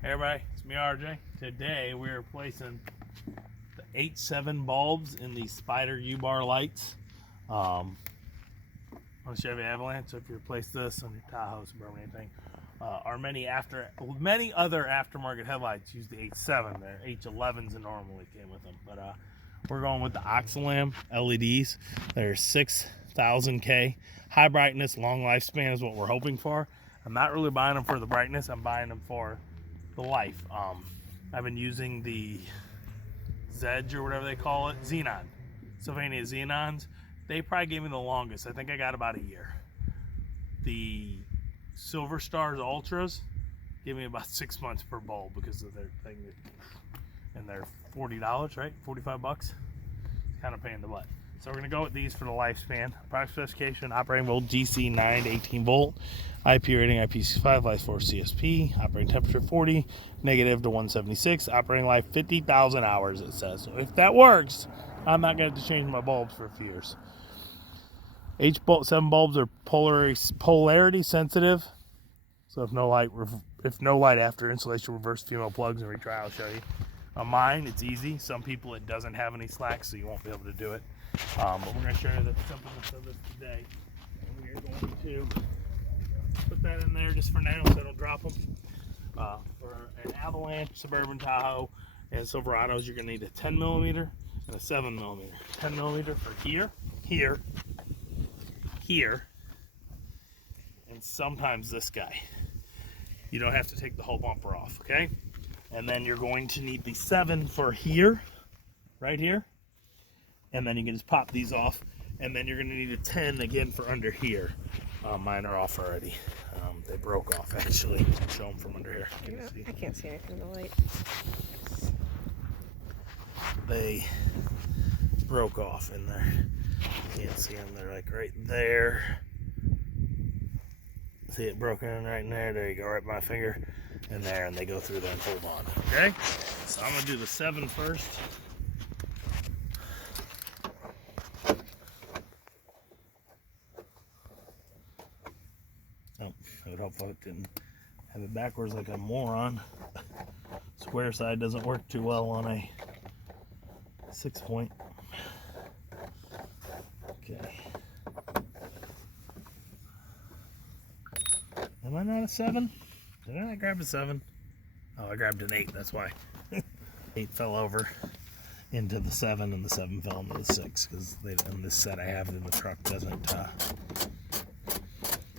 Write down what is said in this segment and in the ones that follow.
Hey everybody, it's me RJ. Today we are replacing the H7 bulbs in the spyder Ubar lights on the Chevy Avalanche. So if you replace this on your Tahoe, Suburban, anything, or many other aftermarket headlights use the H7. Their H11s normally came with them, but we're going with the Oxilam LEDs. They're 6,000K, high brightness, long lifespan is what we're hoping for. I'm not really buying them for the brightness. I'm buying them for the life. I've been using the Zedge or whatever they call it, Xenon, Sylvania Xenons. They probably gave me the longest. I think I got about a year. The Silver Stars Ultras gave me about 6 months per bulb because of their thing, and they're $40, right? 45 bucks. Kind of paying the butt. So we're gonna go with these for the lifespan. Product specification: operating volt DC 9 to 18 volt, IP rating IP65, life 4 CSP, operating temperature 40, negative to 176, operating life 50,000 hours. It says. So if that works, I'm not gonna have to change my bulbs for a few years. H7 bulbs are polarity sensitive. So if no light after installation, reverse female plugs and retry. I'll show you. On mine, it's easy. Some people it doesn't have any slacks, so you won't be able to do it. But we're going to show you the simplest of this today. And we are going to put that in there just for now so I don't drop them. For an Avalanche, Suburban, Tahoe, and Silverados, you're going to need a 10 millimeter and a 7 millimeter. 10 millimeter for here, and sometimes this guy. You don't have to take the whole bumper off, okay? And then you're going to need the 7 for here, right here. And then you can just pop these off. And then you're going to need a 10 again for under here. Mine are off already. They broke off, actually. I'll show them from under here. I can't see anything in the light. They broke off in there. You can't see them. They're like right there. See it broken in right in there? There you go, right by my finger. In there, and they go through there and hold on. Okay? So I'm going to do the 7 first. Oh, I would hope I didn't have it backwards like a moron. Square side doesn't work too well on a 6-point. Okay. Am I not a 7? Did I not grab a 7? Oh, I grabbed an 8, that's why. 8 fell over into the 7, and the 7 fell into the 6, because in this set I have in the truck doesn't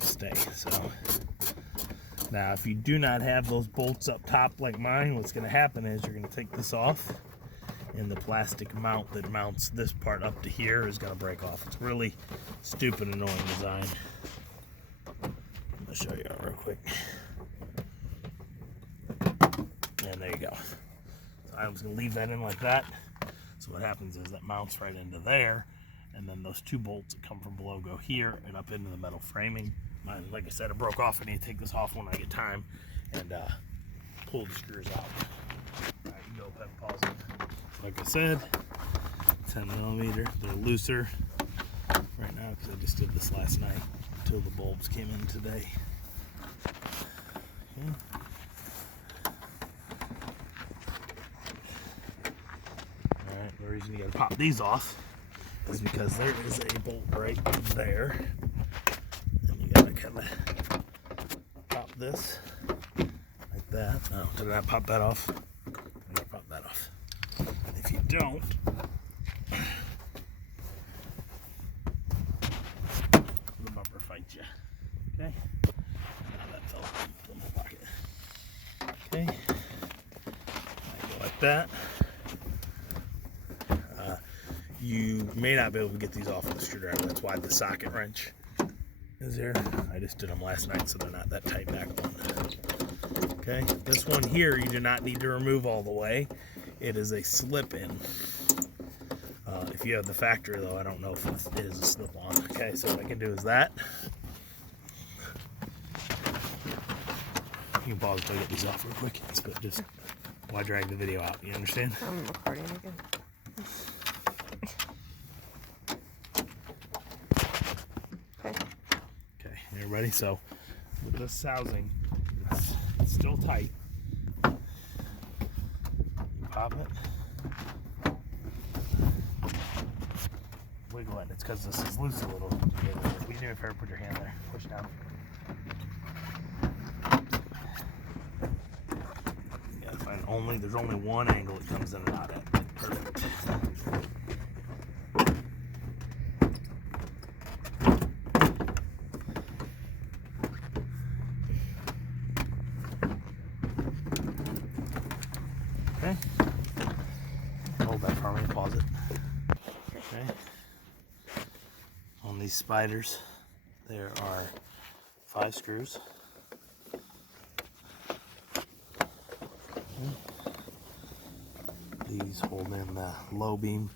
stay. So now if you do not have those bolts up top like mine, what's going to happen is you're going to take this off, and the plastic mount that mounts this part up to here is going to break off. It's really stupid, annoying design. I'll show you out real quick. And there you go. So I'm just going to leave that in like that. So what happens is that mounts right into there, and then those 2 bolts that come from below go here and up into the metal framing. Mine, like I said, it broke off. I need to take this off when I get time and pull the screws out. All right, you go ahead and pause it. Like I said, 10 millimeter. They're looser right now because I just did this last night until the bulbs came in today. Okay. The reason you gotta pop these off is because there is a bolt right there, and you gotta kind of pop this like that. Oh, did I pop that off? I gotta pop that off. If you don't, the bumper fights you. Okay. Now that fell out in my pocket. Okay. I go like that. You may not be able to get these off with a screwdriver. That's why the socket wrench is here. I just did them last night, so they're not that tight back one. Okay, this one here you do not need to remove all the way. It is a slip-in. If you have the factory, though, I don't know if it is a slip-on. Okay, so what I can do is that. You can pause until I get these off real quick. But just why drag the video out? You understand? I'm recording again. Okay, everybody, so with this housing, it's still tight. pop it. Wiggle it. It's because this is loose a little. We do if you ever put your hand there. Push down. You gotta find there's only one angle it comes in and out at. Perfect. Okay. Hold that for me, pause it. Okay. On these spiders, there are 5 screws. These hold in the low beam.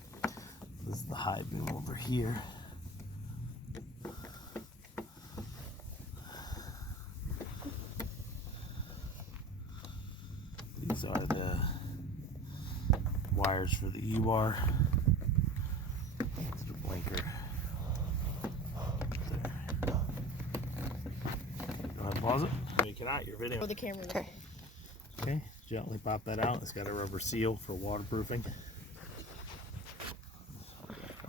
This is the high beam over here. These are the wires for the Ubar. That's the blinker. There. Go ahead and pause it. You cannot, your video. For the camera. Okay. Okay, gently pop that out. It's got a rubber seal for waterproofing.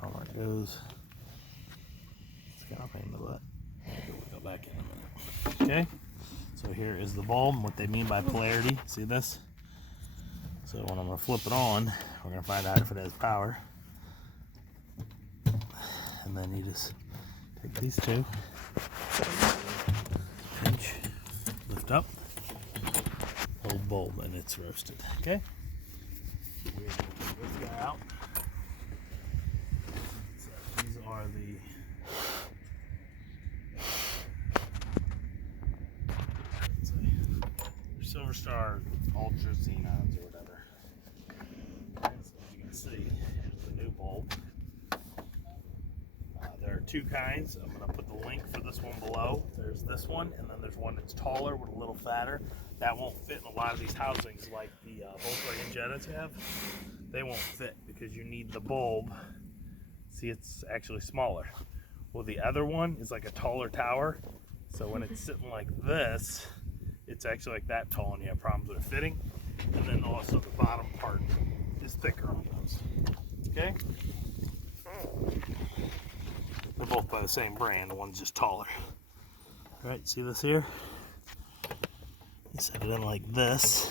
Oh, there it goes. It's kind of a pain in the butt. We'll go back in a minute. Okay, so here is the bulb. What they mean by polarity. See this? So when I'm going to flip it on, we're going to find out if it has power. And then you just take these two, pinch, lift up, hold bulb, and it's roasted. Okay? So we're going to take this guy out. So these are the Silver Star Ultra Xenons or whatever. So as you can see, here's the new bulb. There are 2 kinds. I'm going to put the link for this one below. There's this one, and then there's one that's taller with a little fatter. That won't fit in a lot of these housings like the Volkswagen Jettas have. They won't fit because you need the bulb. See, it's actually smaller. Well, the other one is like a taller tower. So when it's sitting like this, it's actually like that tall and you have problems with it fitting. And then also the bottom part is thicker on those. Okay? They're both by the same brand, one's just taller. Alright, see this here? You set it in like this.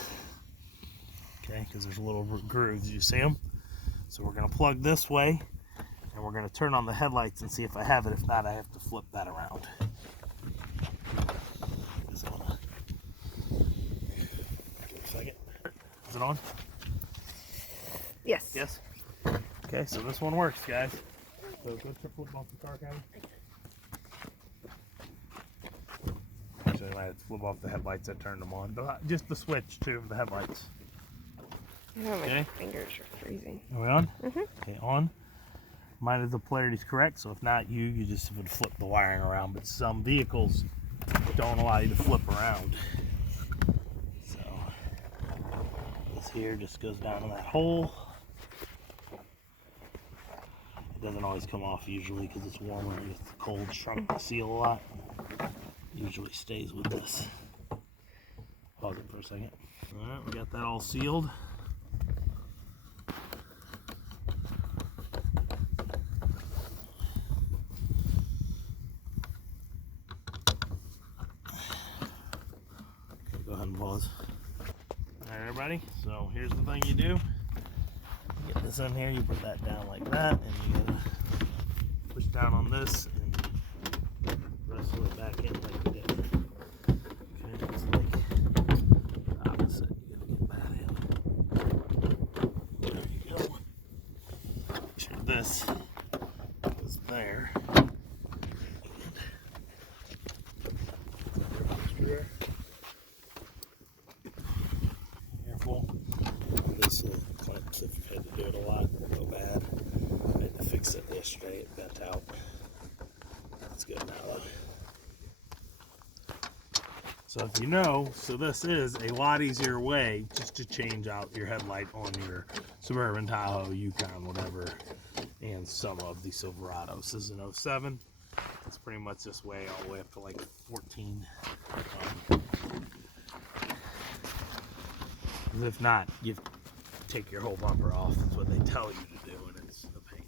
Okay, because there's little grooves, you see them? So we're going to plug this way, and we're going to turn on the headlights and see if I have it. If not, I have to flip that around. Give it a second. Is it on? Yes. Yes? Okay, so this one works, guys. So go flip off the car camera. Actually, I might have to flip off the headlights. I turned them on. But just the switch, too, of the headlights. Oh, my Okay. fingers are freezing. Are we on? Mm-hmm. Okay, on. Mine is the polarity is correct, so if not you just would flip the wiring around. But some vehicles don't allow you to flip around. So this here just goes down in that hole. It doesn't always come off usually because it's warmer. It's cold, shrunk the seal a lot. Usually stays with this. Pause it for a second. Alright, we got that all sealed. Okay, go ahead and pause. Alright everybody, so here's the thing you do. You get this in here, you put that down like that, and you gotta push down on this and wrestle it back in like you did. Okay, it's like the opposite. You gotta get that in. There you go. Make sure this is there. Careful. This clamps if you've had to do it a lot. Go bad. I had to fix it yesterday. It bent out. That's good now though. So if you know, so this is a lot easier way just to change out your headlight on your Suburban, Tahoe, Yukon, whatever, and some of the Silverados. This is an 07. It's pretty much this way all the way up to like 14. If not, you take your whole bumper off. That's what they tell you to do, and it's a pain.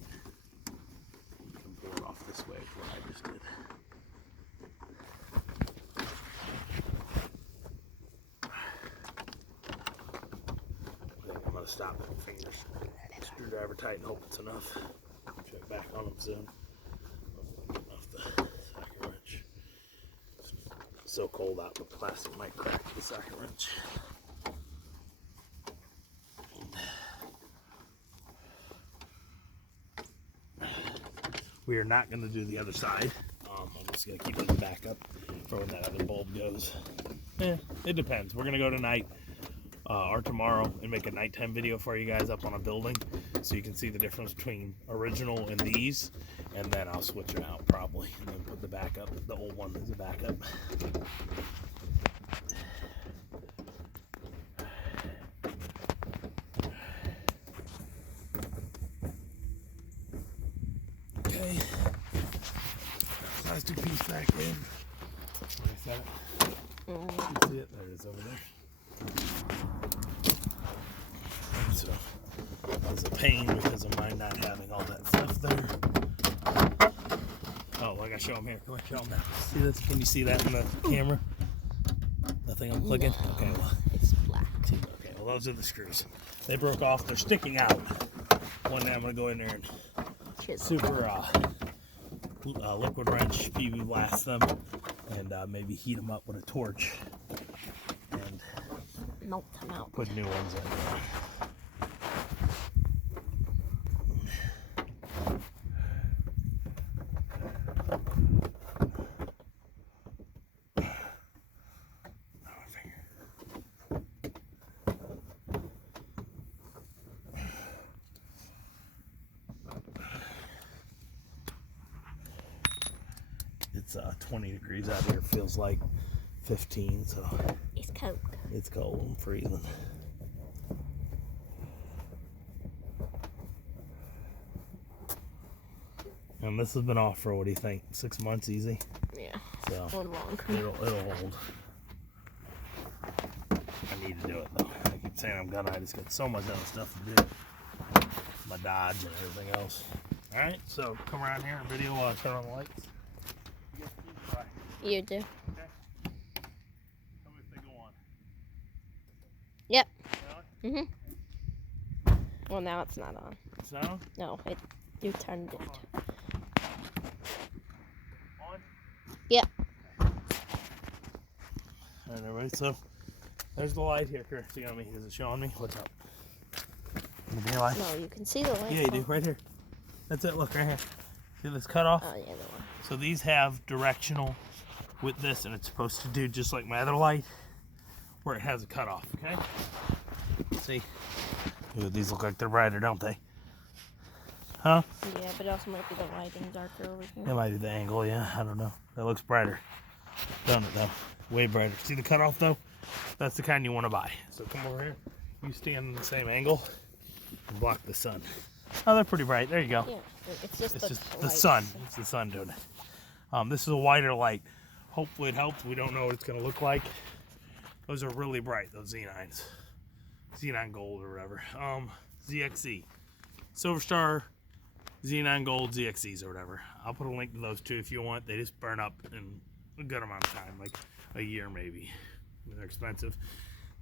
You can pull it off this way, is what I just did. I think I'm gonna stop with fingers. Screwdriver tight and hope it's enough. Check back on them soon. Getting off the socket wrench. It's so cold out, the plastic might crack the socket wrench. We are not going to do the other side. I'm just going to keep it in the backup for when that other bulb goes. It depends. We're going to go tonight or tomorrow and make a nighttime video for you guys up on a building so you can see the difference between original and these. And then I'll switch it out probably and then put the backup, the old one as a backup. Okay, plastic piece back in. Where I set it. You can see it. There it is over there. So that was a pain because of mine not having all that stuff there. Oh, I gotta show them here. Come on, show them now. See this? Can you see that in the camera? Nothing I'm clicking? No, okay, well. It's black. Okay, well, those are the screws. They broke off. They're sticking out. One day I'm gonna go in there and super liquid wrench, PV blast them, and maybe heat them up with a torch and melt them out. put new ones in. It's 20 degrees out here. Feels like 15, so It's cold. it's cold and freezing. And this has been off for, what do you think, 6 months easy? Yeah. So Or longer. it'll hold. I need to do it though. I keep saying I'm gonna. I just got so much other stuff to do. My Dodge and everything else. All right, so come around here and video while I turn on the lights. You do. Okay. Tell me if they go on. Yep. Really? Well, now it's not on. It's not on? No, you turned it. On? Yep. All right, everybody. So there's the light here. Here, see on me. Is it showing me? What's up? The light? No, you can see the light. Yeah, you do. Right here. That's it. Look right here. See this cutoff? Oh, yeah, the one. So these have directional with this, and it's supposed to do just like my other light, where it has a cutoff. Okay. See? Ooh, these look like they're brighter, don't they? Huh? Yeah, but it also might be the lighting darker over here. It might be the angle. Yeah, I don't know. That looks brighter, don't it? Though, way brighter. See the cutoff though? That's the kind you want to buy. So come over here. You stand in the same angle and block the sun. Oh, they're pretty bright. There you go. Yeah, it's just the lights. sun. It's the sun doing it. This is a wider light. Hopefully it helps. We don't know what it's going to look like. Those are really bright, those Z9s. Z9 Gold or whatever. ZXE. Silver Star, Z9 Gold, ZXEs or whatever. I'll put a link to those too if you want. They just burn up in a good amount of time, like a year maybe. They're expensive.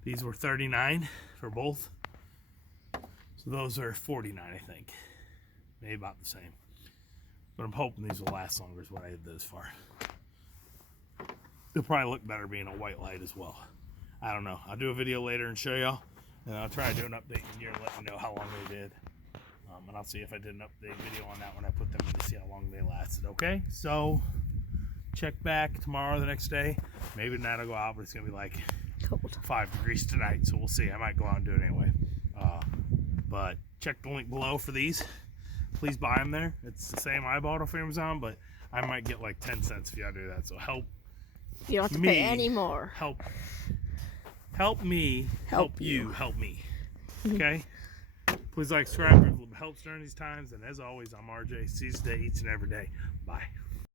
These were $39 for both. So those are $49, I think. Maybe about the same. But I'm hoping these will last longer is what I did this far. They'll probably look better being a white light as well. I don't know. I'll do a video later and show y'all. And I'll try to do an update in here and let you know how long they did. And I'll see if I did an update video on that when I put them in to see how long they lasted. Okay? So, check back tomorrow, the next day. Maybe tonight I'll go out, but it's going to be like Cold. 5 degrees tonight. So we'll see. I might go out and do it anyway. But check the link below for these. Please buy them there. It's the same I bought off Amazon, but I might get like 10 cents if y'all do that. So help You don't have to me pay any more. help me help you help me. Okay? Please like, subscribe. It helps during these times. And as always, I'm RJ. Seize the day each and every day. Bye.